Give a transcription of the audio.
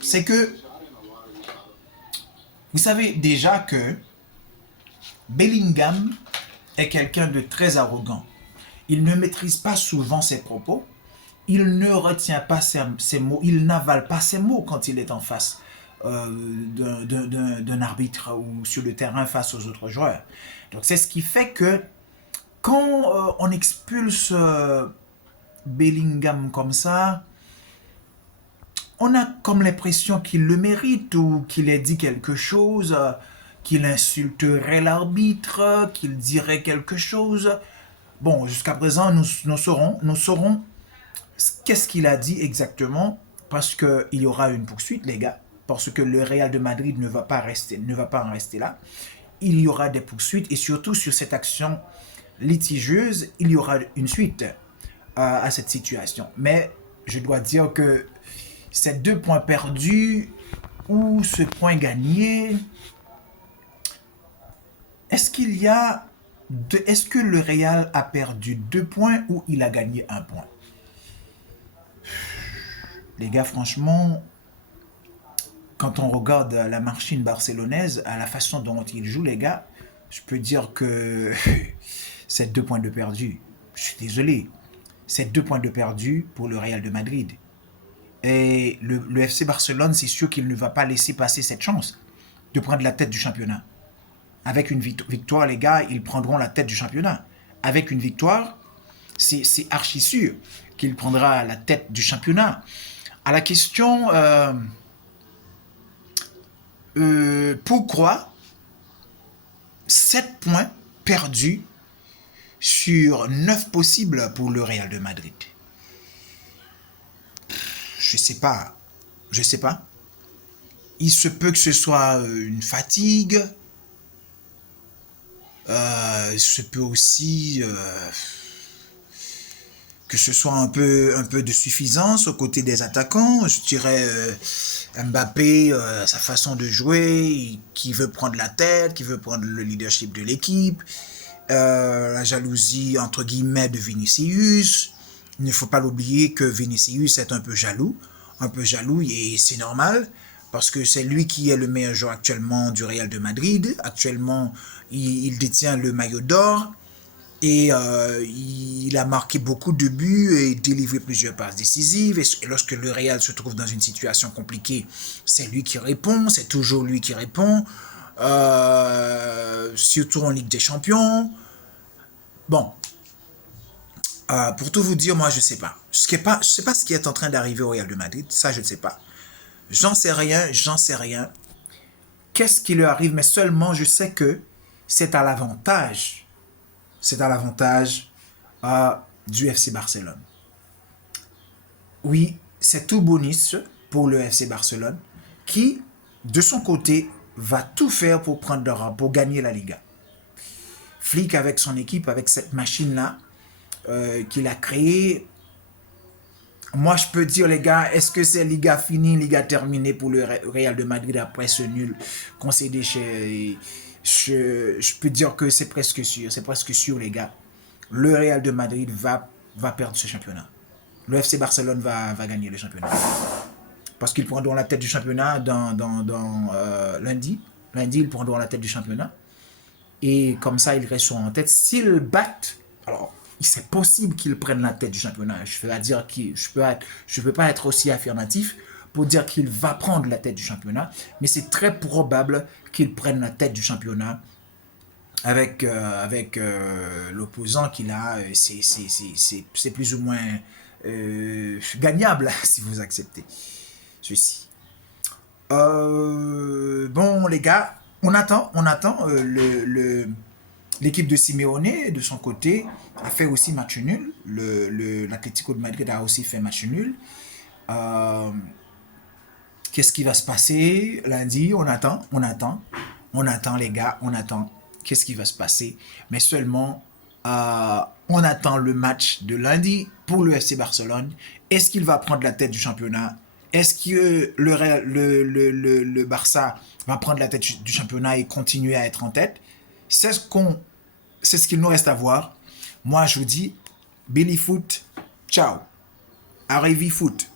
c'est que vous savez déjà que Bellingham est quelqu'un de très arrogant. Il ne maîtrise pas souvent ses propos. Il ne retient pas ses mots. Il n'avale pas ses mots quand il est en face d'un arbitre ou sur le terrain face aux autres joueurs. Donc c'est ce qui fait que quand on expulse Bellingham comme ça, on a comme l'impression qu'il le mérite ou qu'il ait dit quelque chose, qu'il insulterait l'arbitre, qu'il dirait quelque chose. Bon, jusqu'à présent, nous saurons qu'est-ce qu'il a dit exactement, parce qu'il y aura une poursuite, les gars, parce que le Real de Madrid ne va pas en rester là. Il y aura des poursuites, et surtout sur cette action litigieuse, il y aura une suite à cette situation. Mais je dois dire que ces 2 points perdus ou ce point gagné, est-ce que le Real a perdu 2 points ou il a gagné 1 point? Les gars, franchement, quand on regarde la machine barcelonaise, à la façon dont ils jouent, les gars, je peux dire que c'est 2 points de perdu. Je suis désolé. C'est 2 points de perdu pour le Real de Madrid. Et le FC Barcelone, c'est sûr qu'il ne va pas laisser passer cette chance de prendre la tête du championnat. Avec une victoire, les gars, ils prendront la tête du championnat. Avec une victoire, c'est archi sûr qu'il prendra la tête du championnat. À la question pourquoi 7 points perdus sur 9 possibles pour le Real de Madrid? Je sais pas. Je sais pas. Il se peut que ce soit une fatigue. Il se peut aussi que ce soit un peu de suffisance aux côtés des attaquants. Je dirais Mbappé, sa façon de jouer, qui veut prendre la tête, qui veut prendre le leadership de l'équipe. La jalousie, entre guillemets, de Vinicius. Il ne faut pas l'oublier que Vinicius est un peu jaloux, et c'est normal, parce que c'est lui qui est le meilleur joueur actuellement du Real de Madrid. Actuellement, il détient le maillot d'or, et il a marqué beaucoup de buts et délivré plusieurs passes décisives. Et lorsque le Real se trouve dans une situation compliquée, c'est lui qui répond, c'est toujours lui qui répond, surtout en Ligue des Champions. Bon, pour tout vous dire, moi je sais pas. Je sais pas ce qui est en train d'arriver au Real de Madrid, ça je ne sais pas. J'en sais rien. Qu'est-ce qui lui arrive? Mais seulement je sais que c'est à l'avantage. C'est à l'avantage du FC Barcelone. Oui, c'est tout bonus pour le FC Barcelone qui, de son côté, va tout faire pour gagner la Liga. Flick avec son équipe, avec cette machine-là qu'il a créée. Moi, je peux dire, les gars, est-ce que c'est Liga finie, Liga terminée pour le Real de Madrid après ce nul concédé chez... Je peux dire que c'est presque sûr, les gars. Le Real de Madrid va perdre ce championnat. Le FC Barcelone va gagner le championnat. Parce qu'ils prendront la tête du championnat lundi. Lundi, ils prendront la tête du championnat. Et comme ça, ils resteront en tête. S'ils battent, alors, c'est possible qu'ils prennent la tête du championnat. Je ne peux pas être aussi affirmatif pour dire qu'il va prendre la tête du championnat, mais c'est très probable qu'il prenne la tête du championnat avec l'opposant qu'il a. C'est plus ou moins gagnable, si vous acceptez ceci. Bon, les gars, on attend l'équipe de Simeone, de son côté, a fait aussi match nul. L'Atlético de Madrid a aussi fait match nul. Qu'est-ce qui va se passer lundi? On attend, les gars, on attend. Qu'est-ce qui va se passer? Mais seulement, on attend le match de lundi pour le FC Barcelone. Est-ce qu'il va prendre la tête du championnat? Est-ce que le Barça va prendre la tête du championnat et continuer à être en tête? C'est ce qu'il nous reste à voir. Moi, je vous dis, Billy Foot, ciao. Arrivi Foot.